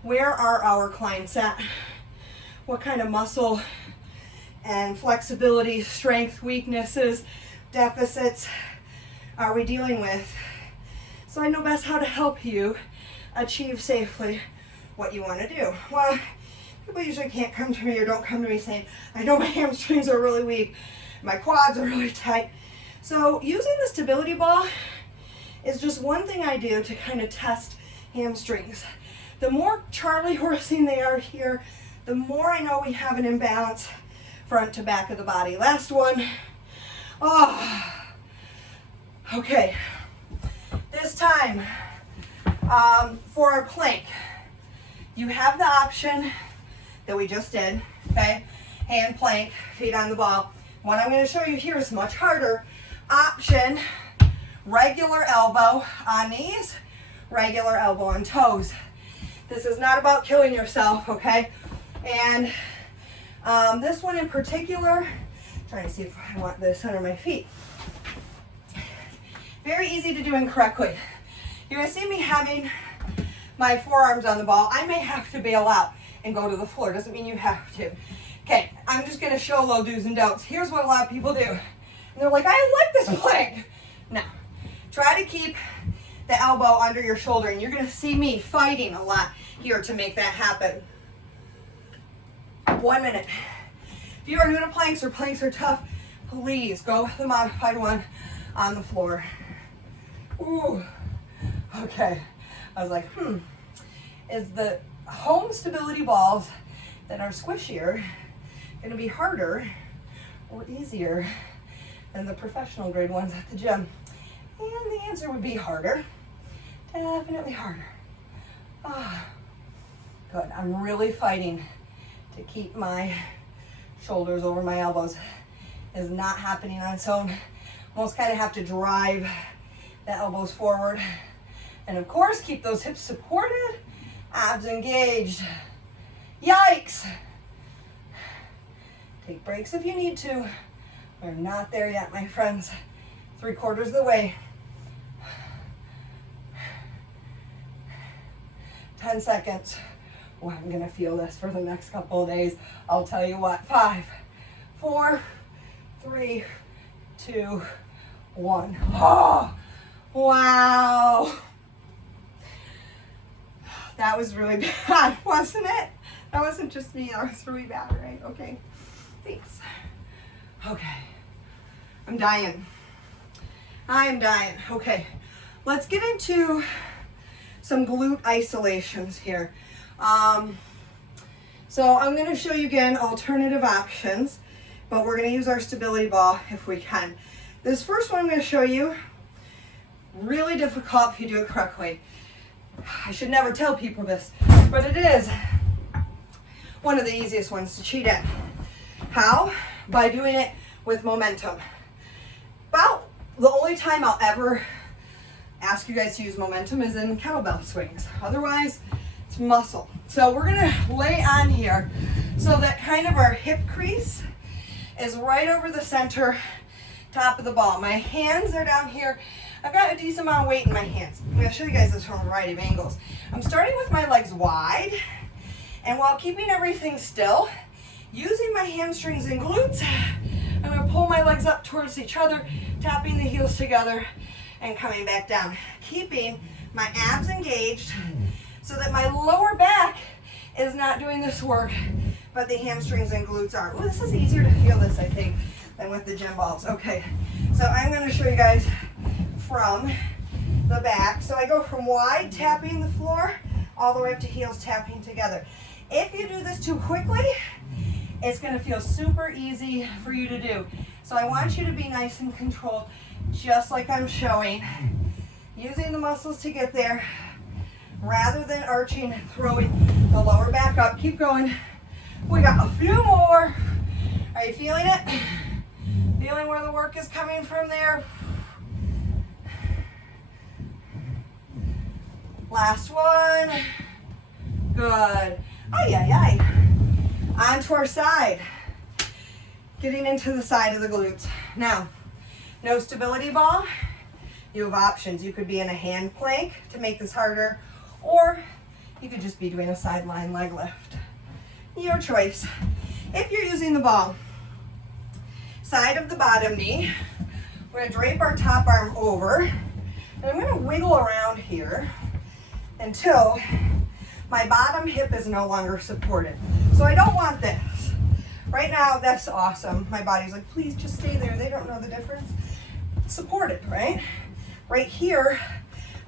where are our clients at, what kind of muscle and flexibility, strength, weaknesses, deficits are we dealing with, so I know best how to help you achieve safely what you want to do. Well, people usually can't come to me or don't come to me saying, I know my hamstrings are really weak, my quads are really tight. So using the stability ball is just one thing I do to kind of test hamstrings. The more Charlie horsing they are here, the more I know we have an imbalance front to back of the body. Last one. Oh. Okay. This time, for our plank, you have the option that we just did, okay? Hand plank, feet on the ball. What I'm going to show you here is much harder. Option, regular elbow on knees, regular elbow on toes. This is not about killing yourself, okay? And This one in particular, trying to see if I want this under my feet. Very easy to do incorrectly. You're gonna see me having my forearms on the ball. I may have to bail out and go to the floor. Doesn't mean you have to. Okay, I'm just gonna show low do's and don'ts. Here's what a lot of people do. And they're like, I like this plank. No, try to keep the elbow under your shoulder, and you're gonna see me fighting a lot here to make that happen. 1 minute. If you are new to planks or planks are tough, please go with the modified one on the floor. Ooh, okay. I was like, is the home stability balls that are squishier gonna be harder or easier than the professional grade ones at the gym? And the answer would be harder, definitely harder. Ah, good, I'm really fighting to keep my shoulders over my elbows. Is not happening on its own. Almost kind of have to drive the elbows forward. And of course, keep those hips supported, abs engaged. Yikes! Take breaks if you need to. We're not there yet, my friends. 3/4 of the way. 10 seconds. Oh, I'm gonna feel this for the next couple of days. I'll tell you what. 5, 4, 3, 2, 1. Oh, wow. That was really bad, wasn't it? That wasn't just me, that was really bad, right? Okay, thanks. Okay, I'm dying. I'm dying. Okay, let's get into some glute isolations here. So I'm gonna show you again alternative options, but we're gonna use our stability ball if we can. This first one I'm gonna show you, really difficult if you do it correctly. I should never tell people this, but it is one of the easiest ones to cheat at. How? By doing it with momentum. About the only time I'll ever ask you guys to use momentum is in kettlebell swings. Otherwise, it's muscle. So we're gonna lay on here so that kind of our hip crease is right over the center top of the ball. My hands are down here. I've got a decent amount of weight in my hands. I'm gonna show you guys this from a variety of angles. I'm starting with my legs wide, and while keeping everything still, using my hamstrings and glutes, I'm gonna pull my legs up towards each other, tapping the heels together, and coming back down. Keeping my abs engaged so that my lower back is not doing this work, but the hamstrings and glutes are. Well, this is easier to feel this, I think, than with the gym balls. Okay, so I'm gonna show you guys from the back. So I go from wide, tapping the floor, all the way up to heels tapping together. If you do this too quickly, it's gonna feel super easy for you to do. So I want you to be nice and controlled, just like I'm showing. Using the muscles to get there, rather than arching and throwing the lower back up. Keep going. We got a few more. Are you feeling it? Feeling where the work is coming from there? Last one. Good. Ay, ay, ay. On to our side. Getting into the side of the glutes. Now, no stability ball. You have options. You could be in a hand plank to make this harder, or you could just be doing a sideline leg lift. Your choice. If you're using the ball, side of the bottom knee, we're gonna drape our top arm over, and I'm gonna wiggle around here until my bottom hip is no longer supported. So I don't want this. Right now, that's awesome. My body's like, please just stay there. They don't know the difference. Supported, right? Right here,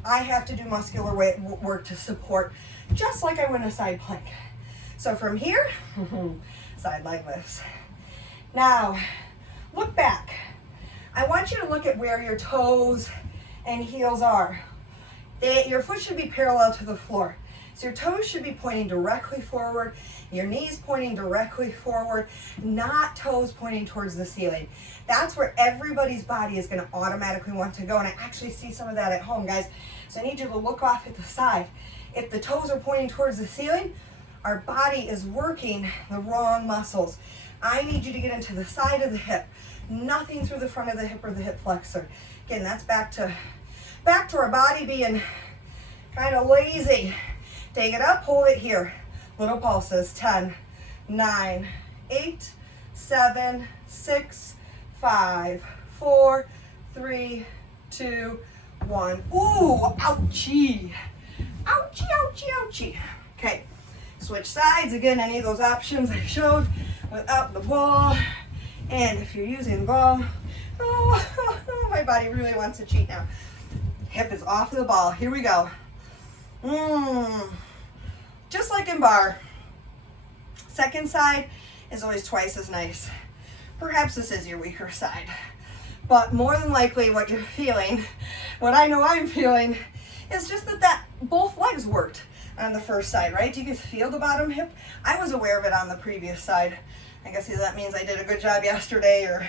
I have to do muscular work to support, just like I would in a side plank. So from here, side leg lifts. Now, look back. I want you to look at where your toes and heels are. Your foot should be parallel to the floor. So your toes should be pointing directly forward, your knees pointing directly forward, not toes pointing towards the ceiling. That's where everybody's body is gonna automatically want to go, and I actually see some of that at home, guys. So I need you to look off at the side. If the toes are pointing towards the ceiling, our body is working the wrong muscles. I need you to get into the side of the hip, nothing through the front of the hip or the hip flexor. Again, that's back to our body being kind of lazy. Take it up, hold it here. Little pulses, 10, 9, 8, 7, 6, 5, 4, 3, 2, 1. Ooh, ouchie. Ouchie, ouchie, ouchie. Okay, switch sides. Again, any of those options I showed without the ball. And if you're using the ball, oh, my body really wants to cheat now. Hip is off the ball. Here we go. Just like in bar. Second side is always twice as nice. Perhaps this is your weaker side. But more than likely what you're feeling, what I know I'm feeling, is just that both legs worked on the first side, right? Do you guys feel the bottom hip? I was aware of it on the previous side. I guess that means I did a good job yesterday, or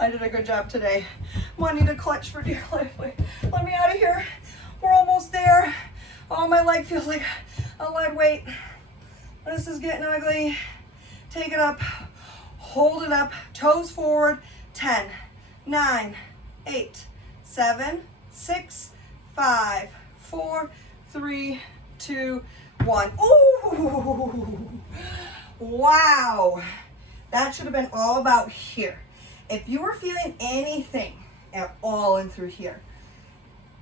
I did a good job today. Wanting to clutch for dear life. Let me out of here. We're almost there. Oh, my leg feels like a lead weight. This is getting ugly. Take it up. Hold it up. Toes forward. 10, 9, 8, 7, 6, 5, 4, 3, 2, 1. Ooh! Wow! That should have been all about here. If you were feeling anything at all in through here,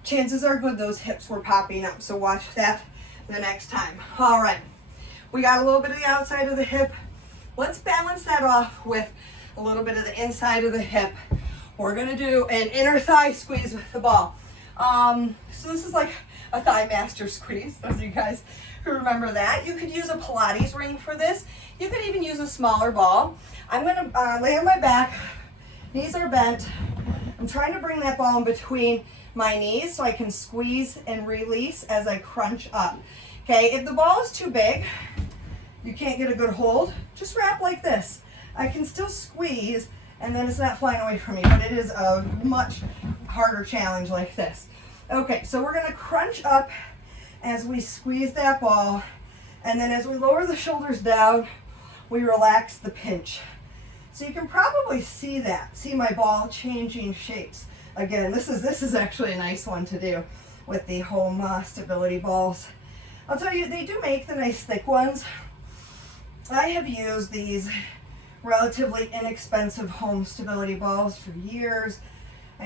chances are good those hips were popping up. So watch that the next time. All right. We got a little bit of the outside of the hip. Let's balance that off with a little bit of the inside of the hip. We're going to do an inner thigh squeeze with the ball. So this is like a thigh master squeeze, those of you guys who remember that. You could use a Pilates ring for this. You could even use a smaller ball. I'm going to lay on my back. Knees are bent. I'm trying to bring that ball in between my knees so I can squeeze and release as I crunch up. Okay, if the ball is too big, you can't get a good hold, just wrap like this. I can still squeeze and then it's not flying away from me, but it is a much harder challenge like this. Okay, so we're gonna crunch up as we squeeze that ball, and then as we lower the shoulders down, we relax the pinch. So you can probably see that, see my ball changing shapes. Again, this is actually a nice one to do with the home stability balls. I'll tell you, they do make the nice thick ones. I have used these relatively inexpensive home stability balls for years.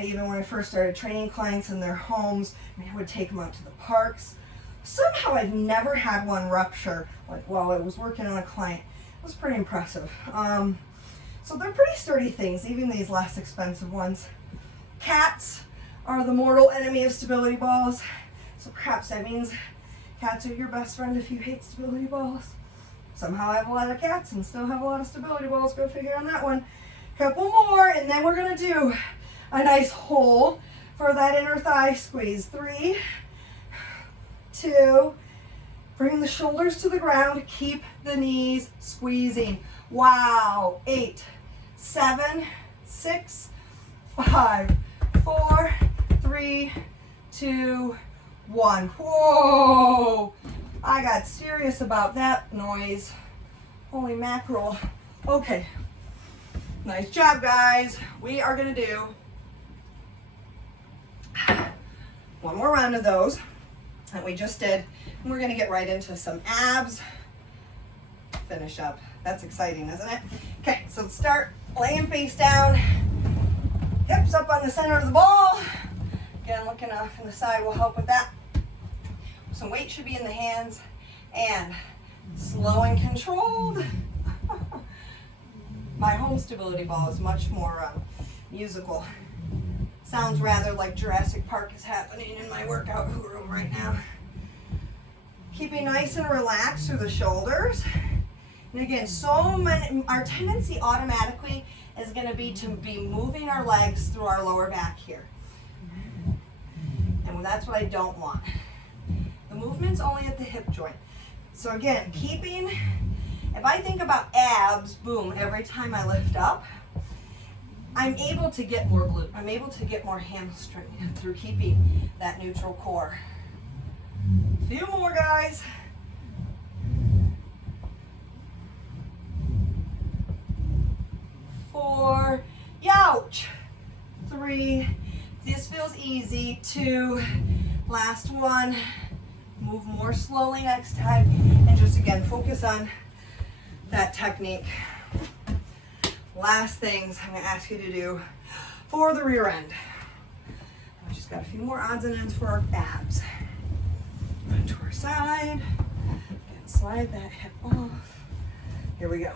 Even when I first started training clients in their homes, I would take them out to the parks. Somehow I've never had one rupture, like while I was working on a client. It was pretty impressive. So they're pretty sturdy things, even these less expensive ones. Cats are the mortal enemy of stability balls. So perhaps that means cats are your best friend if you hate stability balls. Somehow I have a lot of cats and still have a lot of stability balls. Go figure on that one. Couple more, and then we're gonna do a nice hold for that inner thigh squeeze. 3, 2, bring the shoulders to the ground, keep the knees squeezing. Wow, 8, 7, 6, 5, 4, 3, 2, 1. Whoa, I got serious about that noise. Holy mackerel. Okay, nice job, guys. We are gonna do one more round of those that we just did, and we're gonna get right into some abs. Finish up. That's exciting, isn't it? Okay, so let's start laying face down, hips up on the center of the ball. Again, looking off in the side will help with that. Some weight should be in the hands, and slow and controlled. My home stability ball is much more musical. Sounds rather like Jurassic Park is happening in my workout room right now. Keeping nice and relaxed through the shoulders. And again, our tendency automatically is going to be moving our legs through our lower back here. And that's what I don't want. The movement's only at the hip joint. So again, if I think about abs, boom, every time I lift up, I'm able to get more glute. I'm able to get more hamstring through keeping that neutral core. A few more, guys. easy. 2, last one. Move more slowly next time. And just again, focus on that technique. Last things I'm gonna ask you to do for the rear end. We just got a few more odds and ends for our abs. To our side. Again, slide that hip off. Here we go.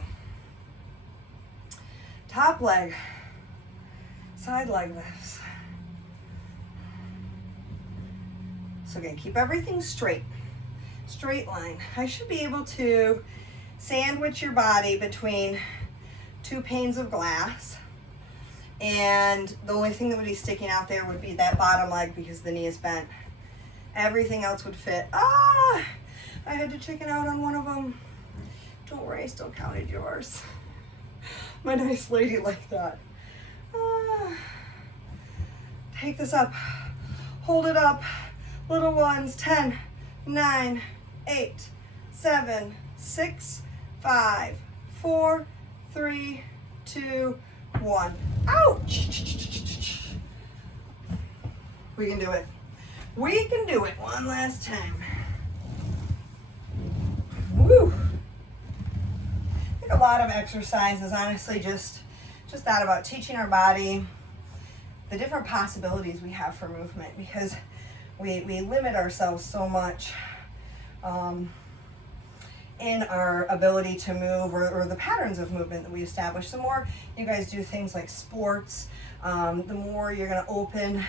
Top leg, side leg lifts. So again, keep everything straight line. I should be able to sandwich your body between 2 panes of glass, and the only thing that would be sticking out there would be that bottom leg because the knee is bent. Everything else would fit. I had to chicken out on one of them. Don't worry, I still counted yours. My nice lady like that. Take this up. Hold it up. Little ones. 10, 9, 8, 7, 6, 5, 4, 3, 2, 1. Ouch! We can do it. We can do it one last time. Woo! I think a lot of exercise is honestly just that about teaching our body the different possibilities we have for movement, because we limit ourselves so much in our ability to move or the patterns of movement that we establish. The more you guys do things like sports, the more you're going to open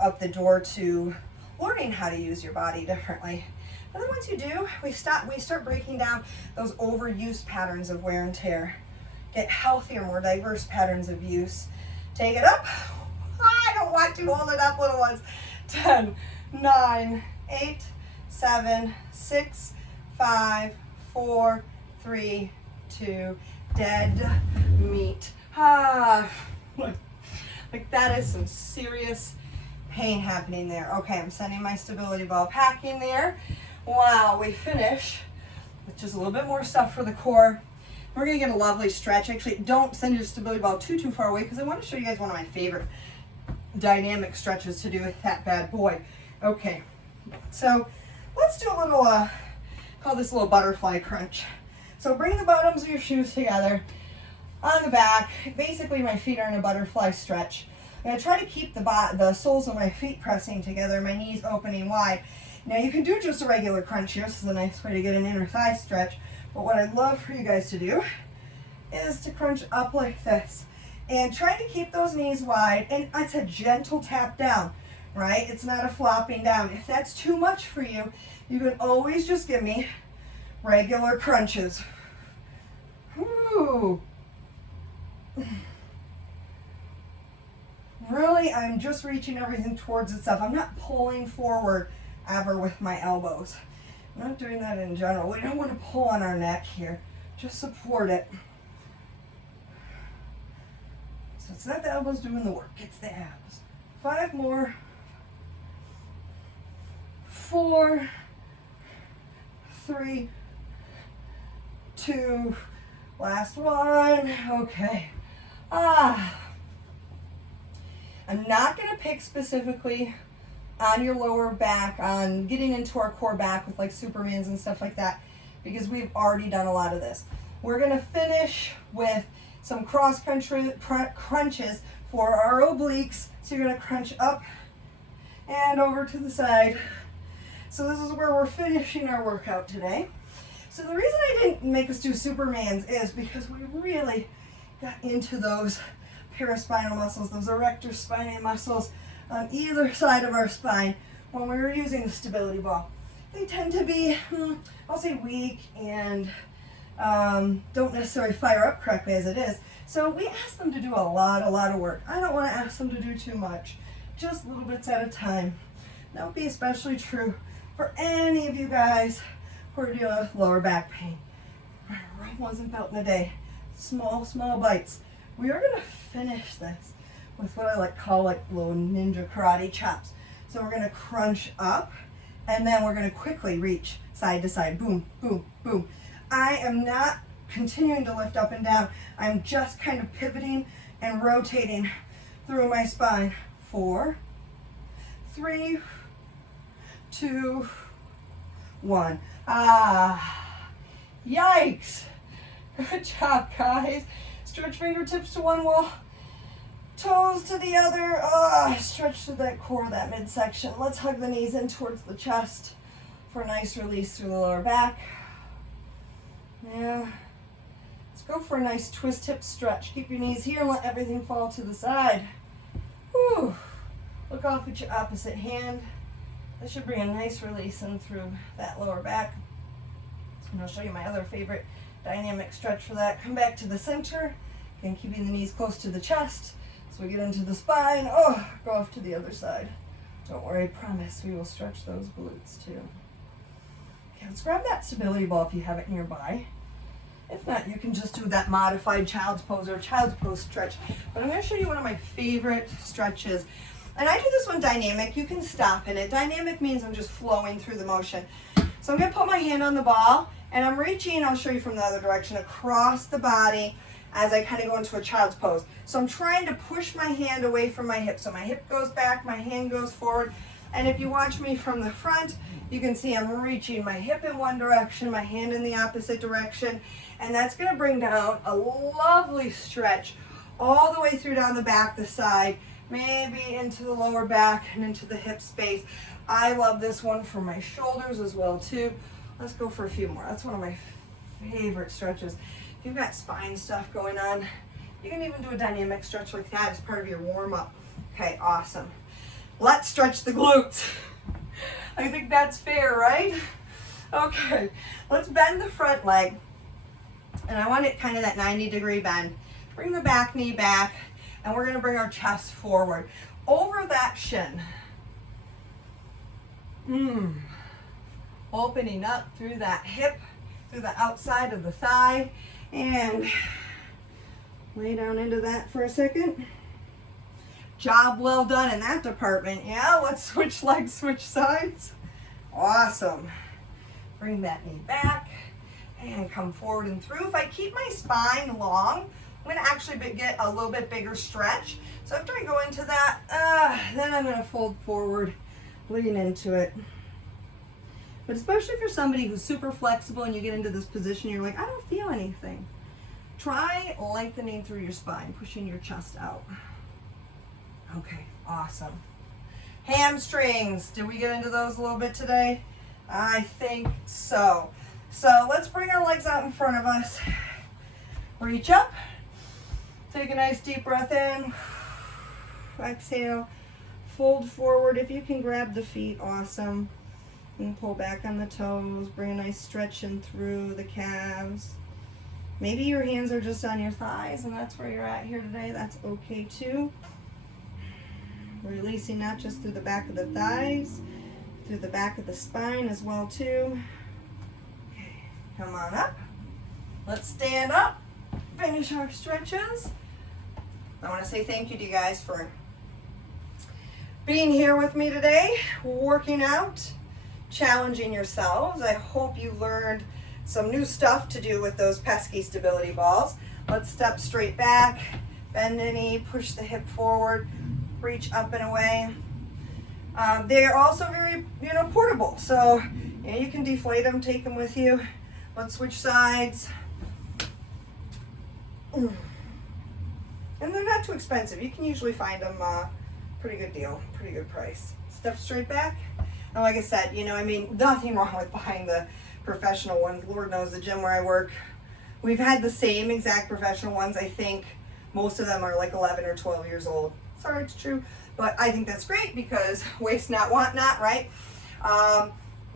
up the door to learning how to use your body differently. And then once you do, we start breaking down those overuse patterns of wear and tear. Get healthier, more diverse patterns of use. Take it up. I don't want to hold it up, little ones. 10, 9, 8, 7, 6, 5, 4, 3, 2, dead meat. Like that is some serious pain happening there. Okay, I'm sending my stability ball packing there. Wow, we finish with just a little bit more stuff for the core. We're gonna get a lovely stretch. Actually, don't send your stability ball too far away because I want to show you guys one of my favorite dynamic stretches to do with that bad boy. Okay, so let's do a little, call this a little butterfly crunch. So bring the bottoms of your shoes together on the back. Basically, my feet are in a butterfly stretch. I'm gonna try to keep the soles of my feet pressing together, my knees opening wide. Now you can do just a regular crunch here. This is a nice way to get an inner thigh stretch. But what I'd love for you guys to do is to crunch up like this. And try to keep those knees wide. And it's a gentle tap down, right? It's not a flopping down. If that's too much for you, you can always just give me regular crunches. Ooh. Really, I'm just reaching everything towards itself. I'm not pulling forward ever with my elbows. I'm not doing that in general. We don't want to pull on our neck here. Just support it. So it's not the elbows doing the work, it's the abs. 5 more. 4, 3, 2, last one. Okay. I'm not going to pick specifically on your lower back, on getting into our core back with like Supermans and stuff like that, because we've already done a lot of this. We're going to finish with some cross crunches for our obliques. So you're going to crunch up and over to the side. So this is where we're finishing our workout today. So the reason I didn't make us do Supermans is because we really got into those paraspinal muscles, those erector spinae muscles on either side of our spine when we were using the stability ball. They tend to be, I'll say weak and don't necessarily fire up correctly as it is. So we ask them to do a lot of work. I don't want to ask them to do too much, just little bits at a time. That would be especially true for any of you guys who are dealing with lower back pain. Rome wasn't built in a day. Small bites. We are going to finish this with what I call little ninja karate chops. So we're going to crunch up and then we're going to quickly reach side to side. Boom, boom, boom. I am not continuing to lift up and down. I'm just kind of pivoting and rotating through my spine. 4, 3, 2, 1. Yikes. Good job, guys. Stretch fingertips to one wall, toes to the other. Stretch through that core, that midsection. Let's hug the knees in towards the chest for a nice release through the lower back. Yeah. Let's go for a nice twist hip stretch. Keep your knees here and let everything fall to the side. Whew. Look off at your opposite hand. This should bring a nice release in through that lower back. And I'll show you my other favorite dynamic stretch for that. Come back to the center. Again, keeping the knees close to the chest. So we get into the spine. Oh, go off to the other side. Don't worry, I promise we will stretch those glutes too. Okay, let's grab that stability ball if you have it nearby. If not, you can just do that modified child's pose or child's pose stretch. But I'm going to show you one of my favorite stretches. And I do this one dynamic. You can stop in it. Dynamic means I'm just flowing through the motion. So I'm going to put my hand on the ball, and I'm reaching, I'll show you from the other direction, across the body as I kind of go into a child's pose. So I'm trying to push my hand away from my hip. So my hip goes back, my hand goes forward. And if you watch me from the front, you can see I'm reaching my hip in one direction, my hand in the opposite direction. And that's going to bring down a lovely stretch all the way through down the back, the side, maybe into the lower back and into the hip space. I love this one for my shoulders as well too. Let's go for a few more. That's one of my favorite stretches. If you've got spine stuff going on, you can even do a dynamic stretch like that as part of your warm-up. Okay, awesome. Let's stretch the glutes. I think that's fair, right? Okay, let's bend the front leg. And I want it kind of that 90-degree bend. Bring the back knee back, and we're going to bring our chest forward. Over that shin. Opening up through that hip, through the outside of the thigh, and lay down into that for a second. Job well done in that department. Yeah, let's switch legs, switch sides. Awesome. Bring that knee back and come forward and through. If I keep my spine long, I'm going to actually get a little bit bigger stretch. So after I go into that, then I'm going to fold forward, lean into it. But especially if you're somebody who's super flexible and you get into this position, you're like, I don't feel anything. Try lengthening through your spine, pushing your chest out. Okay, awesome. Hamstrings, did we get into those a little bit today? I think so. So let's bring our legs out in front of us. Reach up. Take a nice deep breath in. Exhale. Fold forward. If you can grab the feet, awesome. And pull back on the toes. Bring a nice stretch in through the calves. Maybe your hands are just on your thighs and that's where you're at here today. That's okay too. Releasing not just through the back of the thighs, through the back of the spine as well too. Okay, come on up. Let's stand up. Finish our stretches. I want to say thank you to you guys for being here with me today, working out, challenging yourselves. I hope you learned some new stuff to do with those pesky stability balls. Let's step straight back, bend the knee, push the hip forward, reach up and away. They're also very, portable. So you can deflate them, take them with you. Let's switch sides. And they're not too expensive. You can usually find them pretty good deal, pretty good price. Step straight back. And like I said, nothing wrong with buying the professional ones. Lord knows the gym where I work, we've had the same exact professional ones. I think most of them are like 11 or 12 years old. Sorry, it's true. But I think that's great because waste not, want not, right?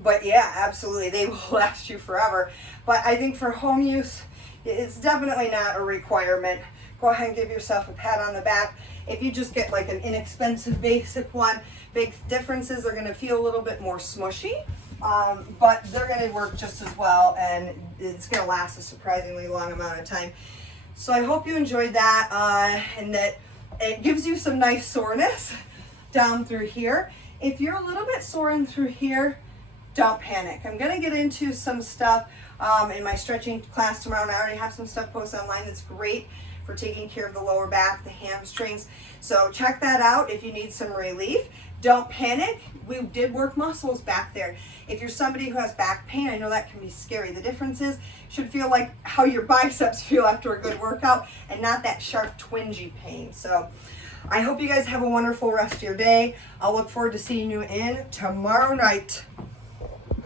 But yeah, absolutely. They will last you forever. But I think for home use, it's definitely not a requirement. Go ahead and give yourself a pat on the back. If you just get like an inexpensive basic one, big differences are going to feel a little bit more smushy, but they're going to work just as well, and it's going to last a surprisingly long amount of time. So I hope you enjoyed that, and that it gives you some nice soreness down through here. If you're a little bit sore in through here, don't panic. I'm going to get into some stuff in my stretching class tomorrow, and I already have some stuff posted online that's great for taking care of the lower back, the hamstrings. So check that out if you need some relief. don't panic. We did work muscles back there. If you're somebody who has back pain, I know that can be scary. The difference is, should feel like how your biceps feel after a good workout and not that sharp, twingy pain. So I hope you guys have a wonderful rest of your day. I'll look forward to seeing you in tomorrow night.